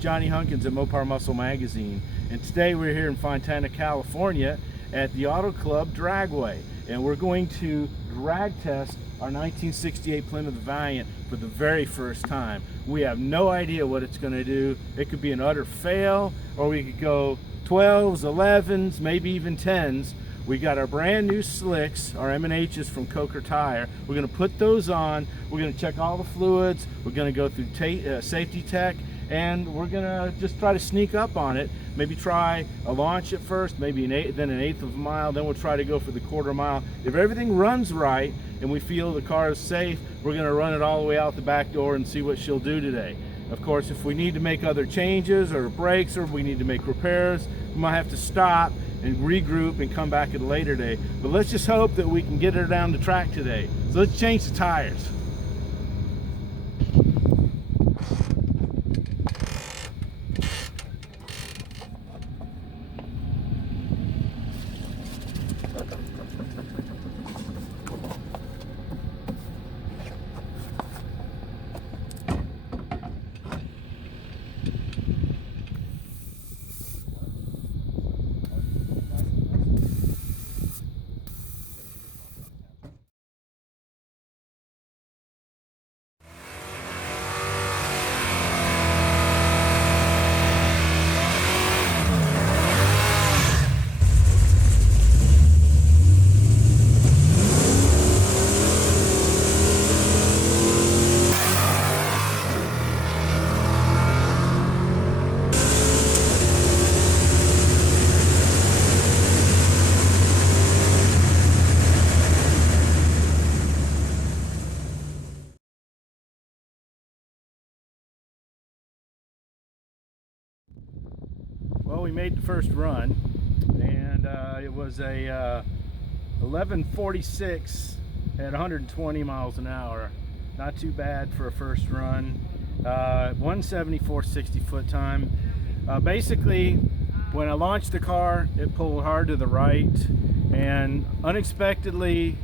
Johnny Hunkins at Mopar Muscle magazine, and today we're here in Fontana, California at the Auto Club Dragway, and we're going to drag test our 1968 Plymouth Valiant for the very first time. We have no idea what it's going to do. It could be an utter fail, or we could go 12s, 11s, maybe even 10s. We got our brand new slicks, our M&H's from Coker Tire. We're going to put those on. We're going to check all the fluids. We're going to go through safety tech, and we're going to just try to sneak up on it. Maybe try a launch at first, maybe then an eighth of a mile, then we'll try to go for the quarter mile. If everything runs right and we feel the car is safe, we're going to run it all the way out the back door and see what she'll do today. Of course, if we need to make other changes or brakes, or we need to make repairs, we might have to stop and regroup and come back at a later day. But let's just hope that we can get her down the track today. So let's change the tires. Well, we made the first run, and it was a 11:46 at 120 miles an hour. Not too bad for a first run. 174.60 foot time. Basically, when I launched the car, it pulled hard to the right, and unexpectedly,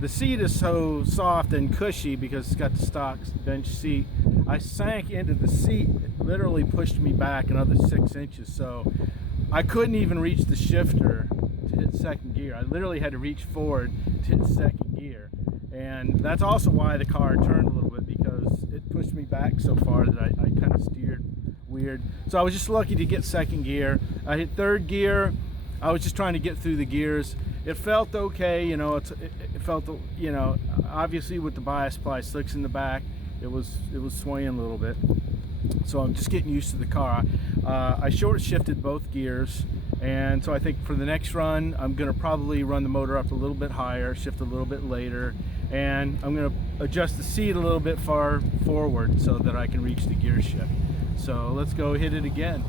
the seat is so soft and cushy because it's got the stock bench seat. I sank into the seat. It literally pushed me back another 6 inches, so I couldn't even reach the shifter to hit second gear. I literally had to reach forward to hit second gear, and that's also why the car turned a little bit, because it pushed me back so far that I kind of steered weird. So I was just lucky to get second gear. I hit third gear. I was just trying to get through the gears. It felt okay, you know. It felt, you know, obviously with the bias ply slicks in the back, it was swaying a little bit. So I'm just getting used to the car. I short shifted both gears, and so I think for the next run, I'm gonna probably run the motor up a little bit higher, shift a little bit later, and I'm gonna adjust the seat a little bit far forward so that I can reach the gear shift. So let's go hit it again.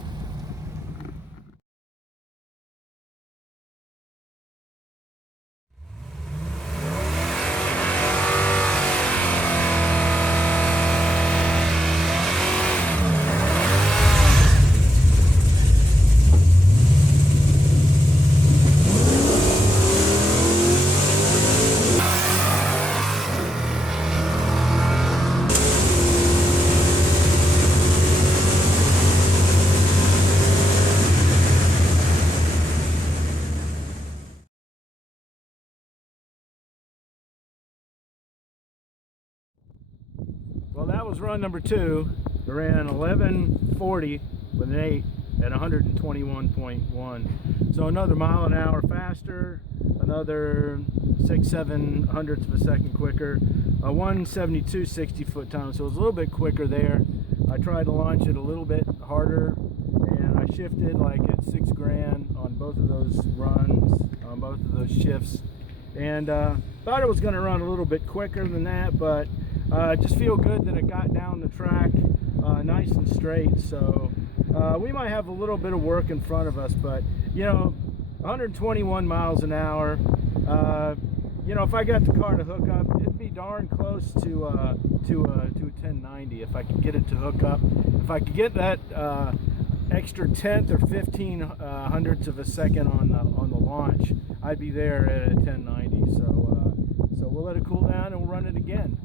Well, that was run number 2. I ran 11:40 with an 8 at 121.1. So another mile an hour faster, another 6-7 hundredths of a second quicker, a 172.60 foot time. So it was a little bit quicker there. I tried to launch it a little bit harder, and I shifted like at 6 grand on both of those runs, on both of those shifts, and thought it was going to run a little bit quicker than that, but I just feel good that it got down the track nice and straight. So we might have a little bit of work in front of us, but you know, 121 miles an hour, you know, if I got the car to hook up, it'd be darn close to a 1090 if I could get it to hook up. If I could get that extra 10th or 15 hundredths of a second on the launch, I'd be there at a 1090. So we'll let it cool down and we'll run it again.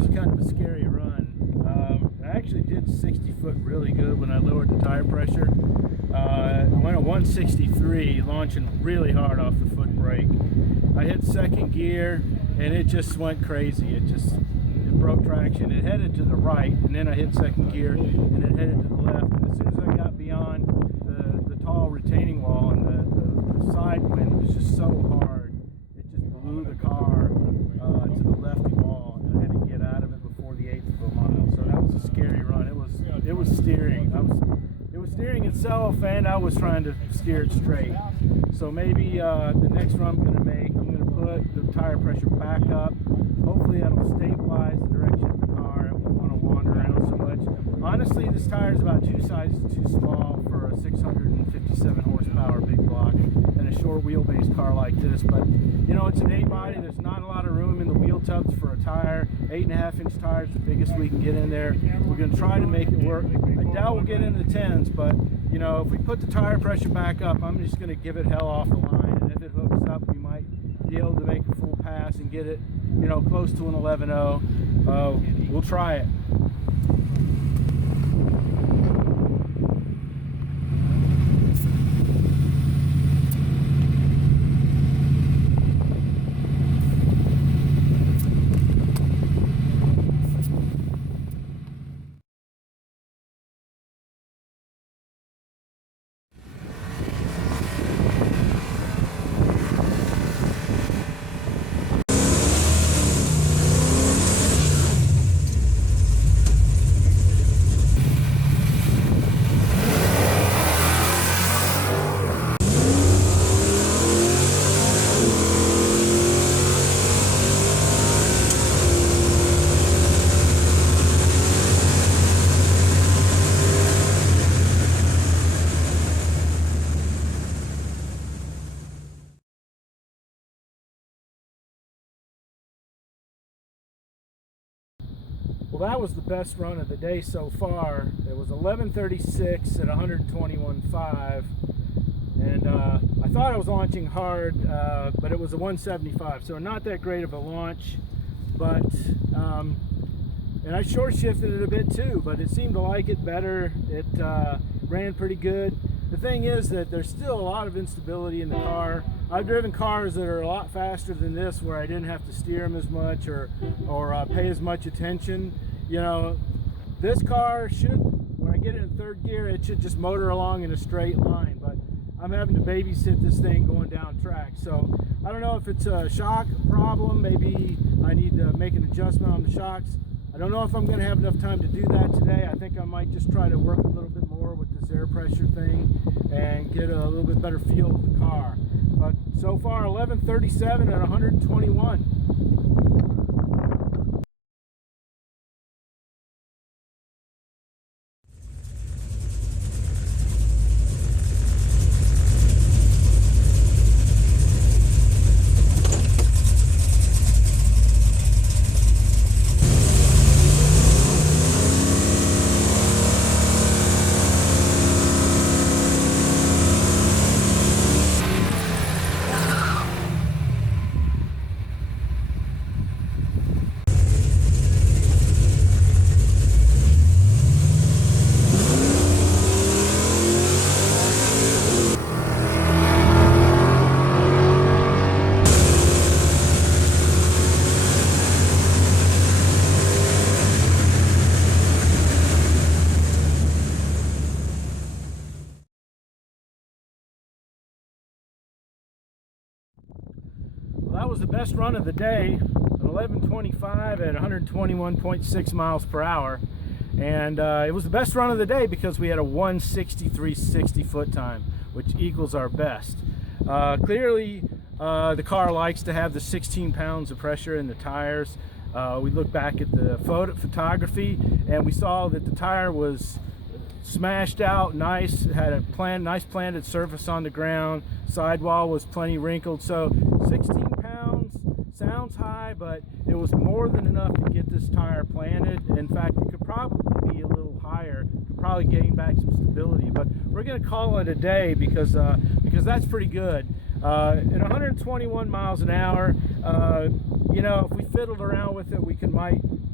was kind of a scary run. I actually did 60 foot really good when I lowered the tire pressure. I went at 163, launching really hard off the foot brake. I hit second gear and it just went crazy. It broke traction. It headed to the right, and then I hit second gear and it headed to the left. And as soon as I got beyond the tall retaining wall, and the side wind was just so hard, it just blew the car to the lefty wall, and I had to get out of it before the 1/8 of a mile. So that was a scary run. It was steering. It was steering itself, and I was trying to steer it straight. So maybe the next run I'm going to make, I'm going to put the tire pressure back up. Hopefully that'll stabilize the direction of the car. It won't want to wander around so much. Honestly, this tire is about 2 sizes too small for a 657 horsepower big block and a short wheelbase car like this. But you know, it's an A body. There's not a lot of room in the wheel tubs for a tire. 8.5-inch tires, the biggest we can get in there. We're going to try to make it work. I doubt we'll get into the 10s, but you know, if we put the tire pressure back up, I'm just going to give it hell off the line, and if it hooks up, we might be able to make a full pass and get it, you know, close to an 11.0. We'll try it. Well, that was the best run of the day so far. It was 11:36 at 121.5, and I thought I was launching hard, but it was a 175, so not that great of a launch. But and I short shifted it a bit too, but it seemed to like it better. It ran pretty good. The thing is that there's still a lot of instability in the car. I've driven cars that are a lot faster than this, where I didn't have to steer them as much or pay as much attention. You know, this car should, when I get it in third gear, it should just motor along in a straight line. But I'm having to babysit this thing going down track. So I don't know if it's a shock problem. Maybe I need to make an adjustment on the shocks. I don't know if I'm going to have enough time to do that today. I think I might just try to work a little bit more with this air pressure thing and get a little bit better feel of the car. But so far, 11:37 at 121. Well, that was the best run of the day, at 11:25 at 121.6 miles per hour. And it was the best run of the day because we had a 163.60 foot time, which equals our best. Clearly, the car likes to have the 16 pounds of pressure in the tires. We looked back at the photography and we saw that the tire was smashed out nice, had a nice planted surface on the ground, sidewall was plenty wrinkled. So 16 pounds sounds high, but it was more than enough to get this tire planted. In fact, it could probably be a little higher, could probably gain back some stability, but we're going to call it a day because that's pretty good. At 121 miles an hour, you know, if we fiddled around with it, we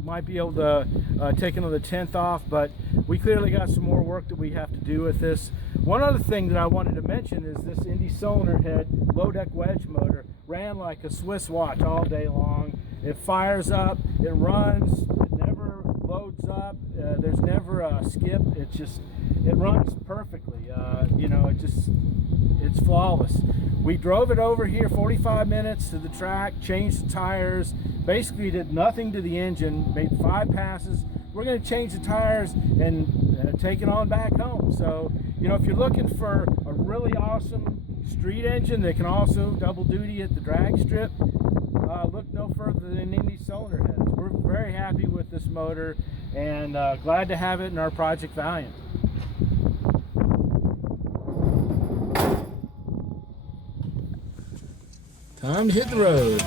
might be able to take another tenth off, but we clearly got some more work that we have to do with this. One other thing that I wanted to mention is this Indy cylinder head low deck wedge motor ran like a Swiss watch all day long. It fires up, it runs, it never loads up, there's never a skip. It runs perfectly. You know, it's flawless. We drove it over here 45 minutes to the track, changed the tires, basically did nothing to the engine, made 5 passes. We're going to change the tires and take it on back home. So, you know, if you're looking for a really awesome street engine that can also double duty at the drag strip, look no further than Indy cylinder heads. We're very happy with this motor and glad to have it in our Project Valiant. Time to hit the road.